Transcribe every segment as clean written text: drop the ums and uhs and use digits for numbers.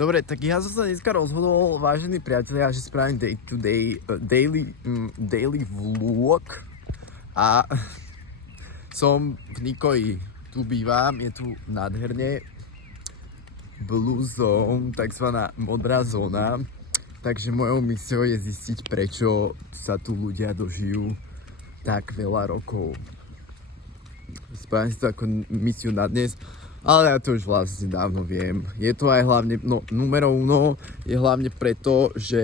Dobre, tak ja som sa dneska rozhodol, vážení priatelia, že spravím daily vlog a som v Nikoji. Tu bývam, je tu nádherne Blue Zone, takzvaná modrá zóna. Takže mojou misiou je zistiť, prečo sa tu ľudia dožijú tak veľa rokov. Spravím si to ako misiu na dnes, ale ja to už vlastne dávno viem. Je to aj hlavne, numero uno je hlavne preto, že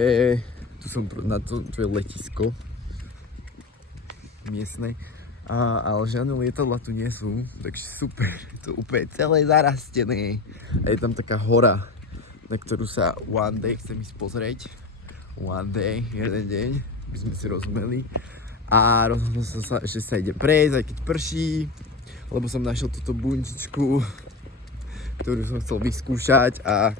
tu som tu je letisko miestne, ale žiadne lietadla tu nie sú, takže super, to úplne celé zarastené. A je tam taká hora, na ktorú sa one day chcem ísť pozrieť. One day, jeden deň, by sme si rozumeli. A rozhodol som sa, že sa ide prejsť, aj keď prší, lebo som našiel túto buntičku, ktorú som chcel vyskúšať a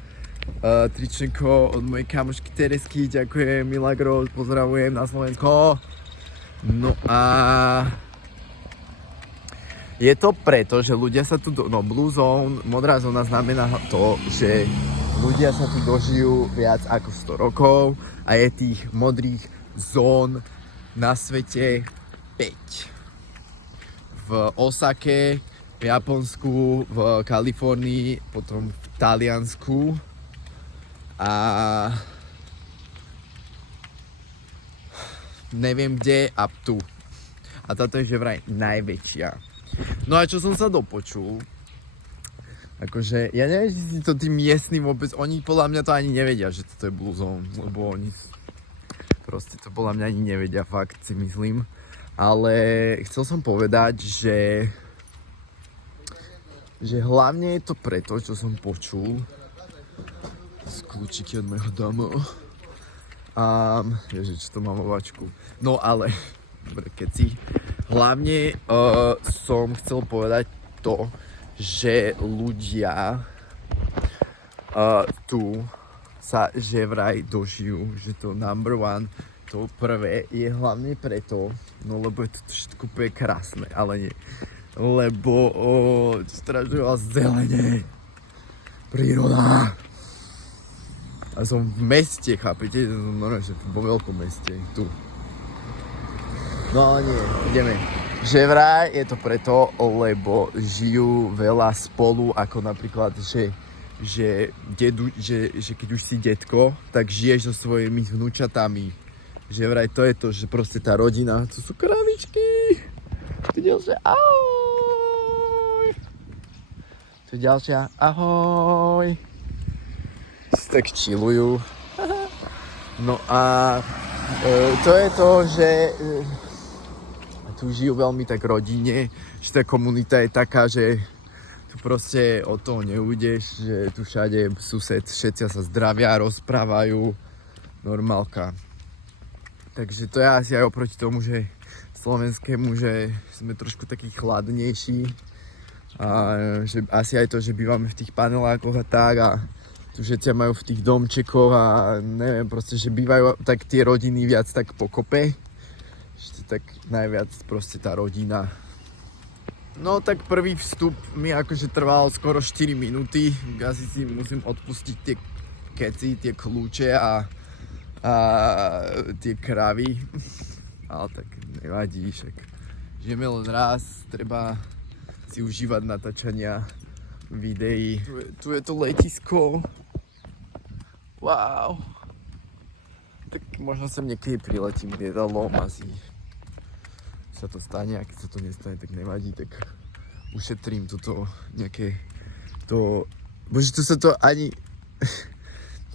tričenko od mojej kamošky Teresky, ďakujem, Milagro, pozdravujem na Slovensko. No a je to preto, že ľudia sa tu, Blue Zone, modrá zóna znamená to, že ľudia sa tu dožijú viac ako 100 rokov a je tých modrých zón na svete 5. V Osake, v Japonsku, v Kalifornii, potom v Taliansku a neviem kde a tu. A táto je že vraj najväčšia. No a čo som sa dopočul, akože ja neviem, že si to tí miestni vôbec, oni podľa mňa to ani nevedia, že toto je Blue Zone, lebo oni proste to podľa mňa ani nevedia, fakt si myslím. Ale chcel som povedať, že hlavne je to preto, čo som počul z kľúčiky od mojho domu. Ježiš, čo to mám ovačku. No ale, dobre, keci. Hlavne som chcel povedať to, že ľudia tu sa že vraj dožijú, že to number one, to prvé je hlavne preto, lebo je to všetko úplne krásne, ale nie. Lebo strašne veľa zelene, príroda. A som v meste, chápete? Som vo veľkom meste, tu. No ale nie, ideme. Že vraj je to preto, lebo žijú veľa spolu, ako napríklad, že keď už si detko, tak žiješ so svojimi vnúčatami. Že vraj to je to, že proste tá rodina, to sú kravičky. Tu ďalšia, ahoj. Tu ďalšia, ahoj. Si tak chillujú. No a to je to, že tu žijú veľmi tak rodine, že tá komunita je taká, že tu proste od toho neújdeš, že tu všade všetci sa zdravia, rozprávajú, normálka. Takže to je asi aj oproti tomu, že slovenskému, že sme trošku takí chladnejší a že asi aj to, že bývame v tých panelákoch a tak a tu všetci majú v tých domčekoch a neviem, proste, že bývajú tak tie rodiny viac tak pokope, že to tak najviac proste tá rodina. No tak prvý vstup mi akože trval skoro 4 minúty, asi si musím odpustiť tie keci, tie kľúče a tie kravy, ale tak nevadí, však žijeme len raz, treba si užívať natáčania videí. Tu je to letisko, wow, tak možno sem niekedy priletím lietadlom, asi sa to stane, a keď sa to nestane, tak nevadí, tak ušetrím toto nejaké to, bože, tu sa to ani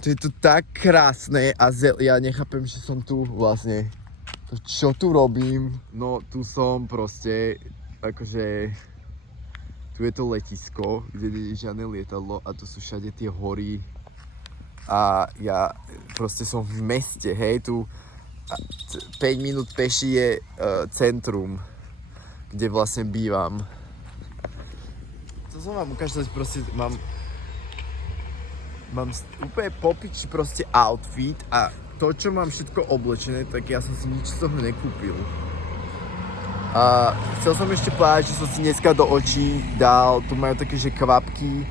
to je tu tak krásne a ja nechápem, že som tu vlastne. To, čo tu robím, no tu som proste, akože, tu je to letisko, kde nie je žiadne lietadlo a tu sú všade tie hory. A ja proste som v meste, hej, tu 5 minút peši je centrum, kde vlastne bývam. To som vám ukážem, proste mám úplne popiči proste outfit a to, čo mám všetko oblečené, tak ja som si nič z toho nekúpil. A chcel som ešte povedať, že som si dneska do očí dal, tu majú také, že kvapky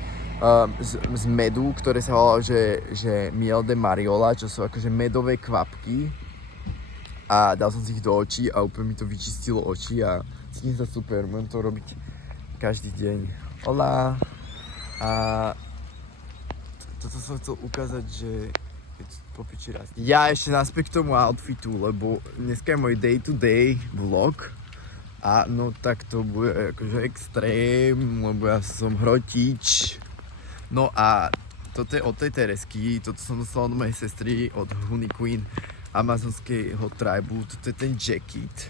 z medu, ktoré sa volá, že miel de mariola, čo sú akože medové kvapky. A dal som si ich do očí a úplne mi to vyčistilo oči a cítim sa super, môžem to robiť každý deň. Hola! A toto som chcel ukázať, že keď popiči raz. Ja ešte naspäť k tomu outfitu, lebo dneska je môj day to day vlog. A no tak to bude akože extrém, lebo ja som hrotič. No a toto je od tej Teresky, toto som dostal od mojej sestry, od Honey Queen amazonského tribu. Toto je ten jacket,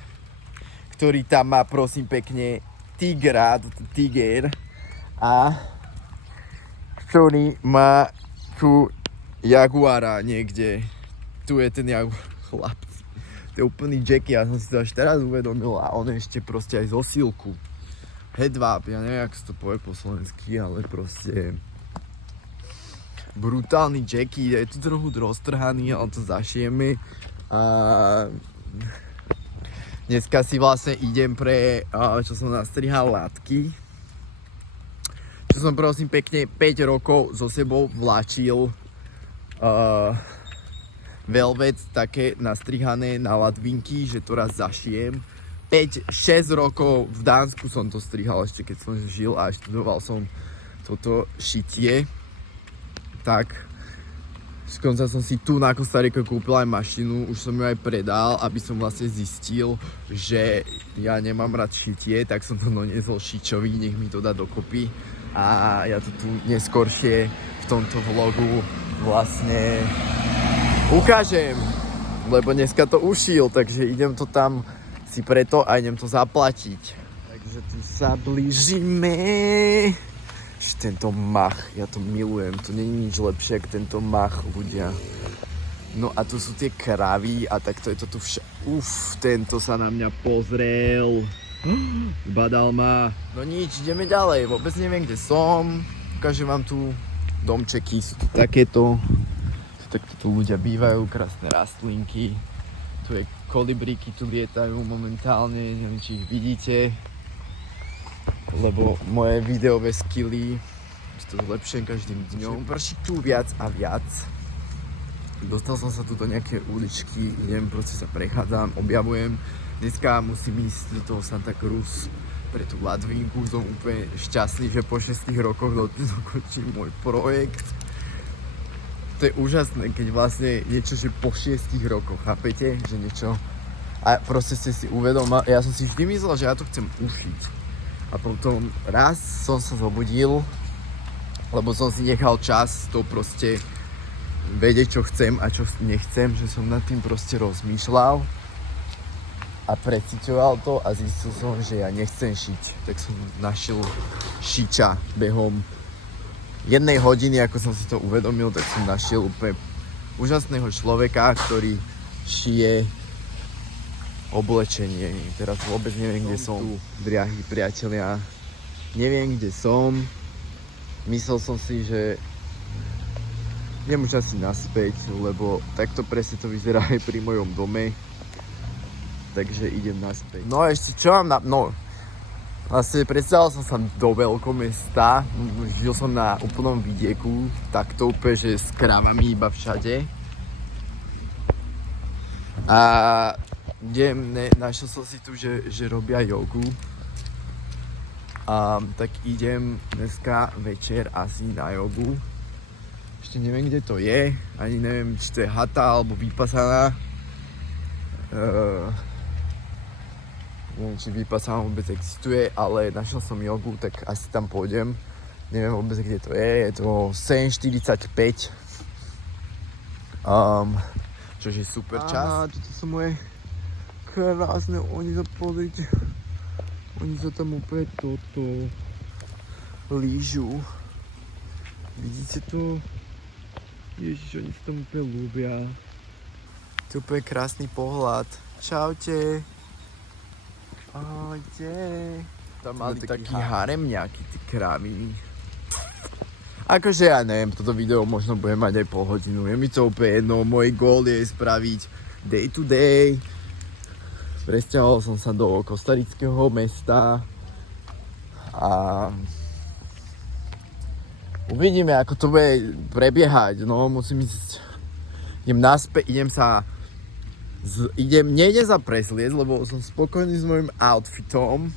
ktorý tam má, prosím pekne, tigra, toto tiger. A ktorý má tu jaguára niekde. Tu je ten jaguár, chlapci. To je úplný jacket, ja som si to až teraz uvedomil a on je ešte proste aj zo silku. Hedváb, ja neviem, jak sa to povie po slovensky, ale proste brutálny jacket, je tu trochu roztrhaný, ale to zašijeme. A dneska si vlastne idem čo som nastrihal látky. Čo som prosím pekne 5 rokov so sebou vláčil velvet také nastrihané na latvinky, že to raz zašijem. 5-6 rokov v Dánsku som to strihal ešte keď som žil a študoval som toto šitie. Tak, skonca som si tu na Kostarike kúpil aj mašinu, už som ju aj predal, aby som vlastne zistil, že ja nemám rád šitie, tak som to doniesol Šičovi, nech mi to dá dokopy. A ja to tu neskoršie v tomto vlogu vlastne ukážem, lebo dneska to ušil, takže idem to tam si preto a idem to zaplatiť. Takže tu sa blížime. Tento mach, ja to milujem, to nie je nič lepšie ako tento mach, ľudia. No a tu sú tie kravy a takto je to tu tento sa na mňa pozrel. Badal ma. No nič, ideme ďalej, vôbec neviem, kde som. Ukážem vám tu domčeky, sú tu takéto. Takto tu ľudia bývajú, krásne rastlinky. Tu je kolibríky, tu lietajú momentálne, neviem, či ich vidíte. Lebo moje videové skilly to zlepšujem každým dňom. Prší tu viac a viac. Dostal som sa tu do nejaké uličky, idem, proste sa prechádzam, objavujem. Dneska musím ísť do toho Santa Cruz pre tú Latvinku. Som úplne šťastný, že po 6 rokoch dokončím môj projekt. To je úžasné, keď vlastne niečo, že po 6 rokoch, chápete? Že niečo. A proste ste si uvedomili, ja som si vždy myslel, že ja to chcem ušiť. A potom raz som sa zobudil, lebo som si nechal čas to proste vedieť, čo chcem a čo nechcem, že som nad tým proste rozmýšľal a preciťoval to a zistil som, že ja nechcem šiť. Tak som našiel šiča behom 1 hodiny, ako som si to uvedomil, tak som našiel úplne úžasného človeka, ktorý šije oblečenie. Teraz vôbec neviem, kde som. Drahí priatelia, neviem, kde som. Myslel som si, že idem už asi naspäť, lebo takto presne to vyzerá aj pri mojom dome. Takže idem naspäť. No a ešte čo mám vlastne predstavil som sa do veľkomesta. Žil som na úplnom vidieku, takto úplne, že s kravami iba všade. A našiel som si tu, že robia jogu. Tak idem dneska večer asi na jogu. Ešte neviem, kde to je. Ani neviem, či to je hatha alebo vypasaná. Neviem, či vypasaná vôbec existuje, ale našiel som jogu, tak asi tam pôjdem. Neviem vôbec, kde to je. Je to 7:45. Čože je super čas. Toto sú moje krásne, oni sa pozrite. Oni sa tam úplne toto lížu. Vidíte to? Ježiš, oni sa tam úplne ľúbia. To je úplne krásny pohľad. Čaute. Ahojte. Tam mali taký harem nejaký, tí krávy. Akože ja neviem, toto video možno bude mať aj pol hodinu. Je mi to úplne jedno, môj goal je spraviť day to day. Presťahoval som sa do kostarického mesta a uvidíme, ako to bude prebiehať. No, musím ísť, nejdem sa presliecť, lebo som spokojný s mojim outfitom.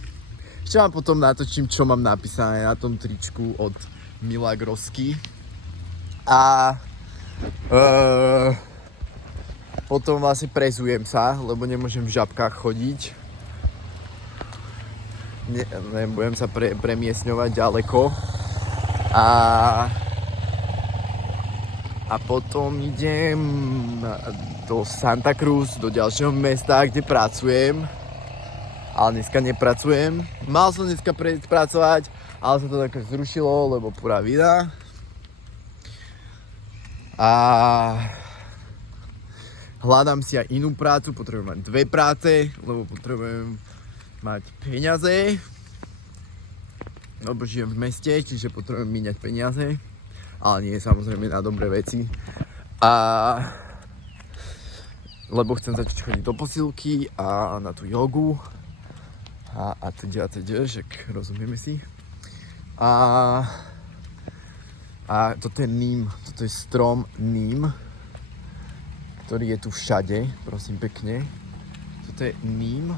Ešte vám potom natočím, čo mám napísané na tom tričku od Milagrosky. A potom vlastne prezujem sa, lebo nemôžem v žabkách chodiť. Nebudem sa premiesňovať ďaleko. A potom idem do Santa Cruz, do ďalšieho mesta, kde pracujem. Ale dneska nepracujem. Mal som dneska pracovať, ale sa to tak zrušilo, lebo púra vida. A hľadám si aj inú prácu, potrebujem mať 2 práce, lebo potrebujem mať peniaze. Lebo žijem v meste, čiže potrebujem míňať peniaze. Ale nie samozrejme na dobré veci. Lebo chcem začať chodiť do posilky a na tú jogu. A teda, že rozumieme si. A toto je ním, toto je strom ním, ktorý je tu všade, prosím pekne. Toto je ním.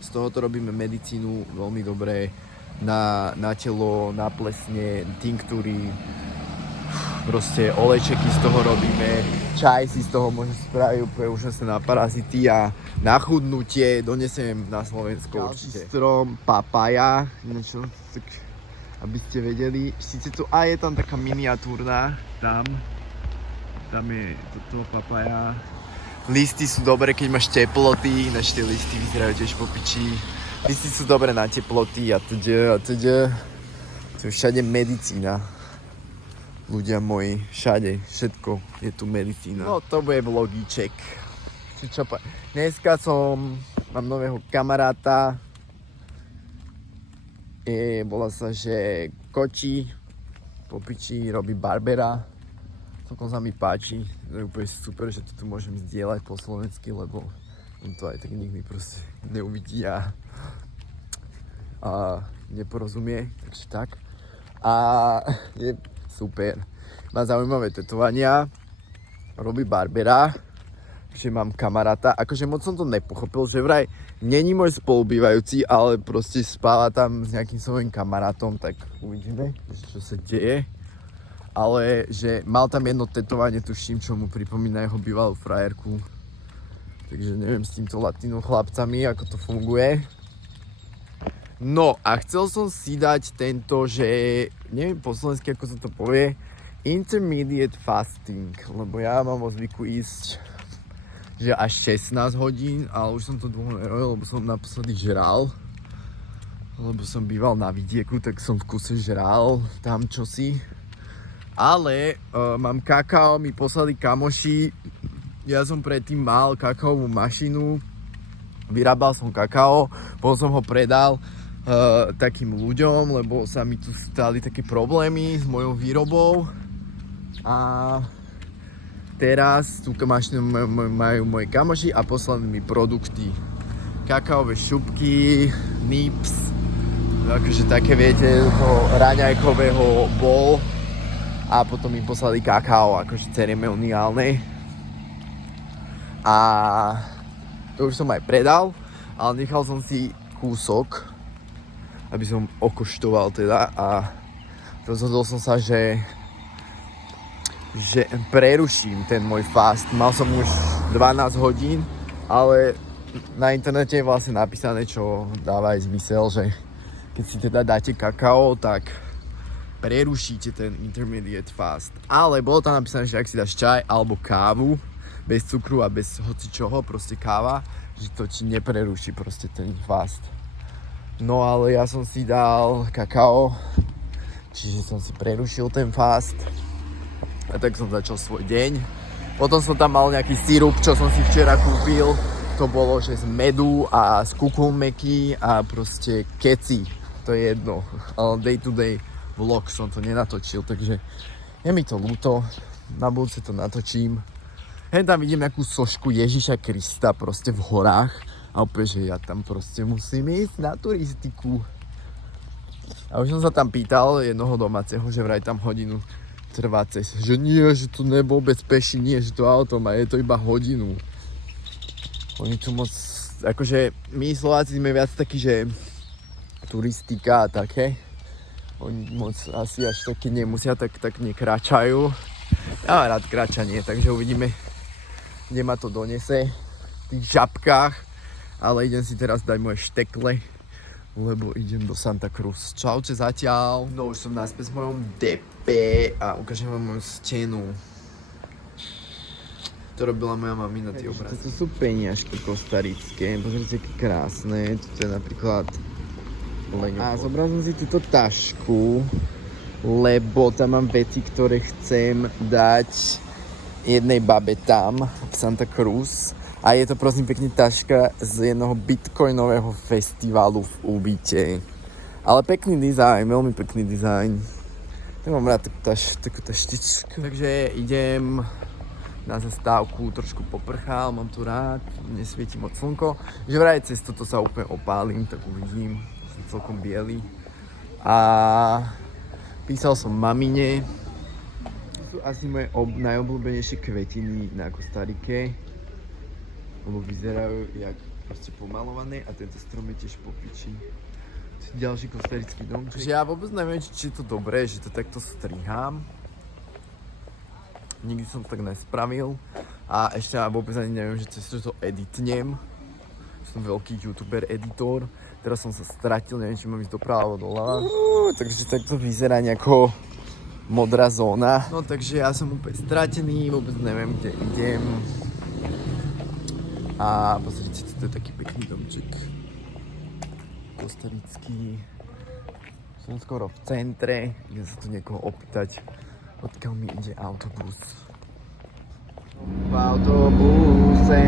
Z tohoto robíme medicínu veľmi dobré na telo, na plesne, tinktúry, proste olejčeky z toho robíme, čaj si z toho môžem spraviť úplne úžasné na parazity a na chudnutie, donesem na Slovensko určite. Strom papaja, niečo, tak aby ste vedeli, síce tu je tam taká miniatúrna, tam je toto papaja. Listy sú dobré, keď máš teploty, ináč tie listy vyzerajú tiež po piči. Listy sú dobré na teploty a teda. To je všade medicína. Ľudia moji, všade, všetko je tu medicína. No to bude vlogíček. Dneska mám nového kamaráta. Volá sa, že Koči, po piči, robí barbera. Celkom sa mi páči, to je úplne super, že to tu môžem zdieľať po slovensky, lebo on to aj tak nikdy proste neuvidí a neporozumie, takže tak. A je super. Má zaujímavé tetovania, robí barbera, že mám kamaráta, akože moc som to nepochopil, že vraj není môj spolubývajúci, ale proste spáva tam s nejakým svojím kamarátom, tak uvidíme, čo sa deje. Ale že mal tam jedno tetovanie, tuším, čo mu pripomína jeho bývalú frajerku. Takže neviem s týmto latinou chlapcami, ako to funguje. No a chcel som si dať tento, že neviem po slovensky, ako sa to povie, intermediate fasting, lebo ja mám vo zvyku ísť, že až 16 hodín, ale už som to dlho nerobil, lebo som naposledy žral. Lebo som býval na vidieku, tak som v kuse žral tam čosi. Ale mám kakao, mi poslali kamoši, ja som predtým mal kakaovú mašinu, vyrábal som kakao, potom som ho predal takým ľuďom, lebo sa mi tu stali také problémy s mojou výrobou a teraz tú mašinu majú moji kamoši a poslali mi produkty, kakaové šupky, nips, akože také viete, toho raňajkového bol. A potom mi poslali kakao, akože ceremoniálne. A to už som aj predal, ale nechal som si kúsok, aby som okoštoval teda a rozhodol som sa, že preruším ten môj fast. Mal som už 12 hodín, ale na internete je vlastne napísané, čo dáva aj zmysel, že keď si teda dáte kakao, tak prerušíte ten intermediate fast. Ale bolo tam napísané, že ak si dáš čaj alebo kávu, bez cukru a bez hocičoho, proste káva, že to ti nepreruší proste ten fast. No ale ja som si dal kakao, čiže som si prerušil ten fast. A tak som začal svoj deň. Potom som tam mal nejaký sirup, čo som si včera kúpil. To bolo, že z medu a z kukumeky a proste keci. To je jedno. Ale day to day vlog som to nenatočil, takže je mi to ľúto, na budúce to natočím. Hen tam vidím nejakú sošku Ježiša Krista proste v horách a opäť, že ja tam proste musím ísť na turistiku. A už som sa tam pýtal jednoho domáceho, že vraj tam hodinu trvá cez. Že nie, že tu vôbec peši, nie, že to autom a je to iba hodinu. Oni tu moc, akože my Slováci sme viac takí, že turistika a také. Oni moc asi až také nemusia, tak nekráčajú. Ja mám rád kráčanie, takže uvidíme, kde ma to donese v tých žabkách. Ale idem si teraz dať moje štekle, lebo idem do Santa Cruz. Čaute zatiaľ. No už som naspäť v mojom DP a ukážem vám moju stenu. To robila moja mamina, tie obrazy. To sú peniažky kostarické, pozrite, aké krásne. Toto je napríklad leňo. A zobral som si túto tašku, lebo tam mám veci, ktoré chcem dať jednej babe tam v Santa Cruz. A je to prosím pekne taška z jednoho bitcoinového festivalu v Ubite. Ale pekný dizajn, veľmi pekný dizajn. Tak mám rád takú taštičku. Takže idem na zastávku, trošku poprchal, mám tu rád, nesvieti moc slnko. Že vraj cez toto sa úplne opálim, tak uvidím. Som celkom biely. A písal som mamine. To sú asi moje najobľúbenejšie kvetiny na Kostarike. Lebo vyzerajú jak proste pomalované a tento strom je tiež po piči. Ďalší kostarický dom. Takže ja vôbec neviem, či je to dobré, že to takto strihám. Nikdy som to tak nespravil. A ešte vôbec ani neviem, že cez to editnem. Som veľký youtuber, editor. Teraz som sa stratil, neviem, či mám ísť doprava alebo doľava. Takže takto vyzerá nejako modrá zóna. No takže ja som úplne stratený, vôbec neviem, kde idem. A pozrite, toto je taký pekný domček. Kostarický. Som skoro v centre. Idem sa tu niekoho opýtať, odkiaľ mi ide autobus. V autobuse.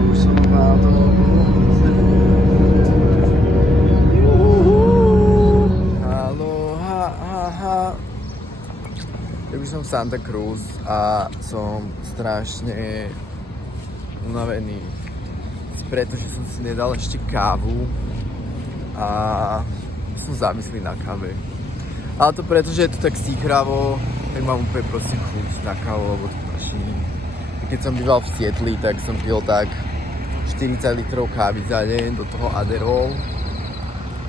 Už som v autobuse. Haló, ha. Ja by som v Santa Cruz a som strašne unavený, pretože som si nedal ešte kávu a som závislý na káve. Ale to preto, že je to tak sýchravo, tak mám úplne prosím chuť na kávu, lebo to prší. Keď som býval v Sietli, tak som pil tak 40 litrov kávy za deň, do toho Adderall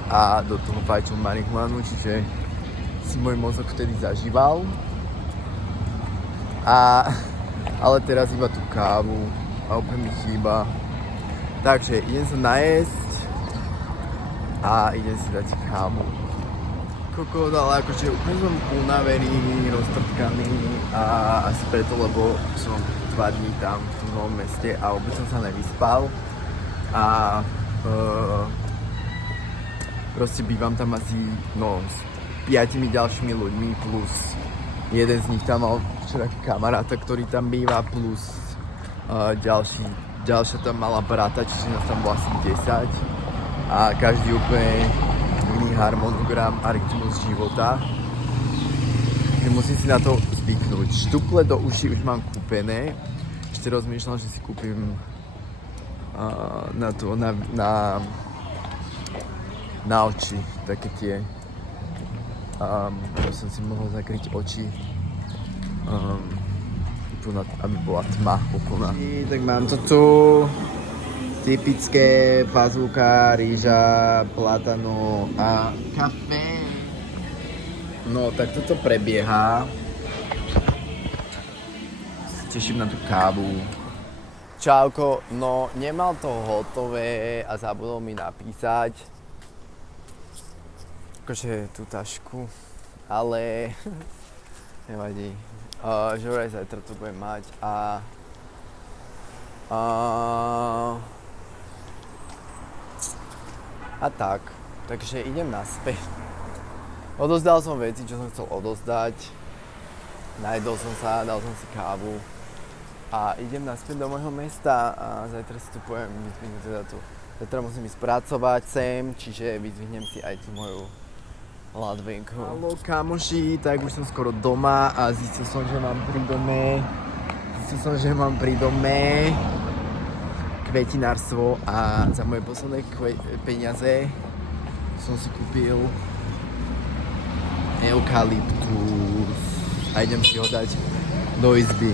a do toho fajčil marihuanu, čiže si môj mozog vtedy zažíval. Ale teraz iba tú kávu a úplne mi chýba. Takže idem sa najesť a idem si dať kávu. Kokos, ale akože úplne som unavený, roztrpkaný a asi preto, lebo som 2 dní tam v tom novom meste a vôbec som sa nevyspal. A proste bývam tam asi s 5 ďalšími ľuďmi plus jeden z nich tam mal včera kamaráta, ktorý tam býva, plus ďalšia tam mala brata, čiže nás tam bolo asi 10 a každý úplne iný harmonogram a rytmus života. Musím si na to zvyknúť. Štukle do uší už mám kúpené. Ešte rozmýšľam, že si kúpim na oči také tie, aby som si mohol zakryť oči. Aby bola tma úplná. Tak mám to tu typické fazulka, rýža, platano a kafe. No tak toto prebieha. Teším na tú kávu. Čauko, no nemal to hotové a zabudol mi napísať akože tú tašku, ale nevadí. Že vraj zajtra to budem mať a tak, takže idem naspäť. Odozdal som veci, čo som chcel odozdať, najedol som sa, dal som si kávu a idem naspäť do môjho mesta a zajtra si tu poviem, zajtra musím ísť pracovať sem, čiže vyzvihnem si aj tú moju Ladvenko. Haló kamoši, tak už som skoro doma a zistil som, že mám pri dome kvetinárstvo a za moje posledné peniaze som si kúpil eukalyptus a idem si ho dať do izby.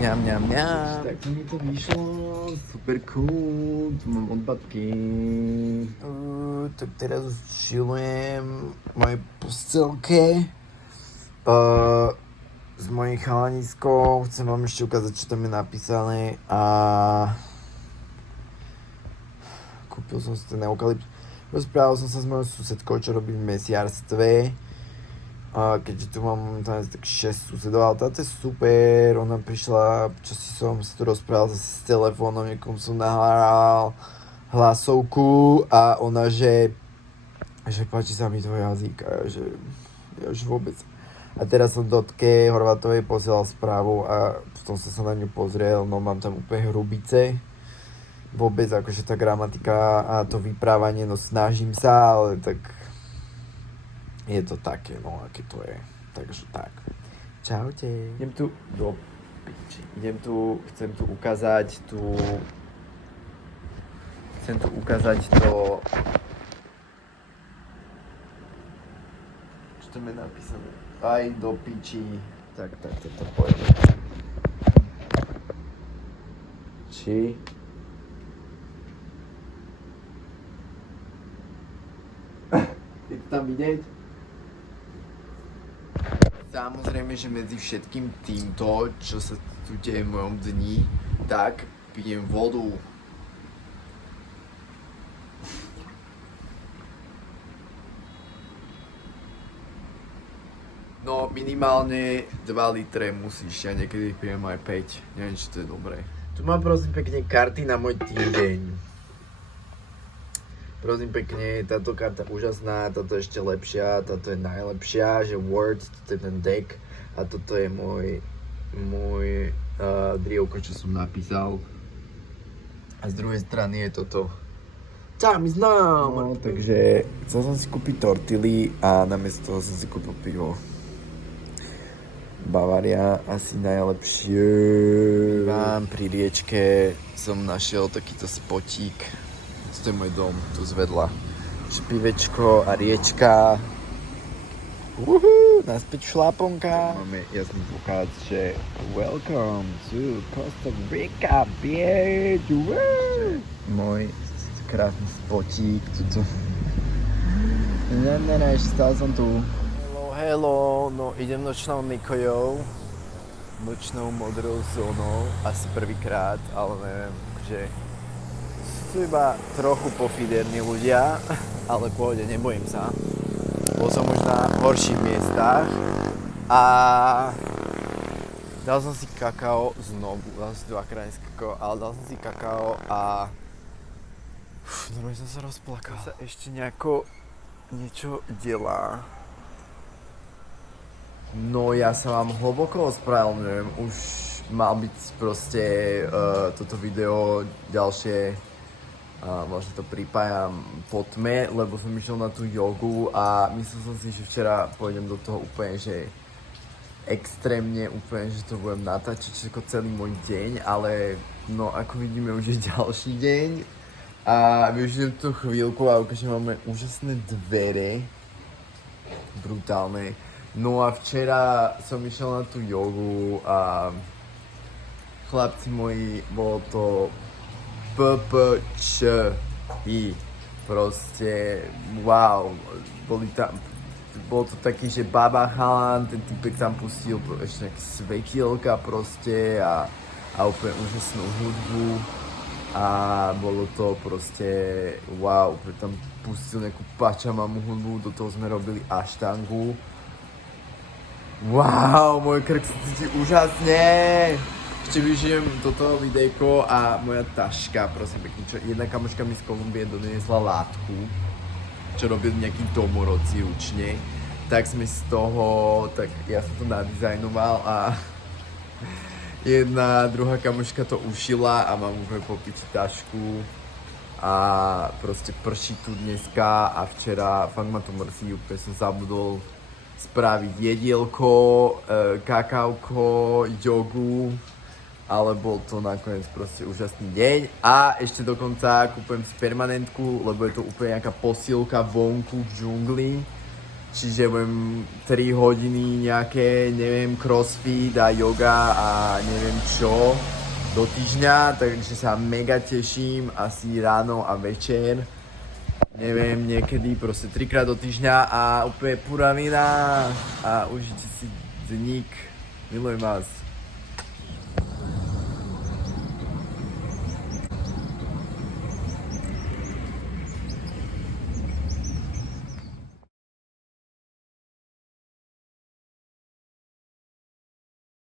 Mňam, mňam, mňam. Tak mi to vyšlo, super cool, tu mám odpadky. Tak teraz už chillujem v mojej postelke s mojím chalaniskou. Chcem vám ešte ukázať, čo tam je napísané a kúpil som si ten eukalyptus. Rozprával som sa s mojou susedkou, čo robí v mesiarstve. Keďže tu mám momentálne tak 6 susedov, ale táto je super, ona prišla, čo si som sa tu rozprával zase s telefónom, niekomu som nahral hlasovku a ona, že páči sa mi tvoj jazyk a ja už vôbec. A teraz som Dotke Horvátovej posielal správu a potom som sa na ňu pozrel, no mám tam úplne hrubice. Vôbec akože tá gramatika a to vyprávanie, no snažím sa, ale tak je to také, no aké to je. Takže tak. Čaute. Idem tu do piči. Chcem tu ukázať to... Čo tam je napísané? Aj do piči. Tak, toto pojde. Či... Je to tam vidieť? Samozrejme, že medzi všetkým týmto, čo sa tu deje v mojom dni, tak pijem vodu. No minimálne 2 litre musíš, ja niekedy pijem aj 5, neviem, či to je dobré. Tu mám prosím pekne karty na môj týždeň. Prosím pekne, táto karta úžasná, táto ešte lepšia, táto je najlepšia, že Word, toto je ten deck a toto je môj drievko, čo som napísal. A z druhej strany je toto. Time is now! No, takže chcel som si kúpiť tortily a namiesto toho som si kúpil pivo. Bavaria asi najlepšie. Vám pri riečke som našiel takýto spotík. To je môj dom, tu zvedla. Pivečko a riečka. Naspäť šláponka. Máme jasný ukaz, že welcome to Costa Rica, bitch. Môj krásny spotík. Tuto. Stále som tu. Hello, no idem nočnou Nikojou. Nočnou modrou zónou. Asi prvýkrát, ale neviem, že sú iba trochu pofiderní ľudia, ale pôjde, nebojím sa. Bol som už na horších miestach a dal som si kakao znovu, dal som si 2-krát kakao, ale dal som si kakao a normálne som sa rozplakal. Sa ešte nejako niečo delá. No ja sa vám hlboko ospravedlňujem, už mal byť proste toto video ďalšie. Vlastne to pripájam po tme, lebo som išiel na tú jogu a myslel som si, že včera pôjdem do toho úplne, že extrémne úplne, že to budem natáčať ako celý môj deň, ale no ako vidíme už je ďalší deň a využijem tú chvíľku a ukážem, máme úžasné dvere, brutálne. No a včera som išiel na tú jogu a chlapci moji, bolo to PPČI, proste wow, bolo to taký, že baba chalan, ten typek tam pustil ešte nejaké svetielka proste a úplne úžasnú hudbu a bolo to proste wow, tam pustil nejakú pačamamu hudbu, do toho sme robili aštangu. Wow, môj krk sa cíti úžasne! Ešte využijem toto videjko a moja taška, prosím pekne, čo jedna kamoška mi z Kolumbie doniesla látku, čo robil nejaký domorodci ručne, tak sme z toho, tak ja som to nadizajnoval a jedna druhá kamoška to ušila a mám úplne po piči tašku a proste prší tu dneska a včera, fakt ma to mrzí, úplne som zabudol spraviť jedielko, kakauko, jogu. ale bol to nakoniec proste úžasný deň a ešte dokonca kúpujem si permanentku, lebo je to úplne nejaká posilka vonku v džungli, čiže budem 3 hodiny nejaké, neviem, crossfit a yoga a neviem čo do týždňa, takže sa mega teším, asi ráno a večer, neviem, niekedy proste 3-krát do týždňa a úplne pura vina a užite si dník, milujem vás.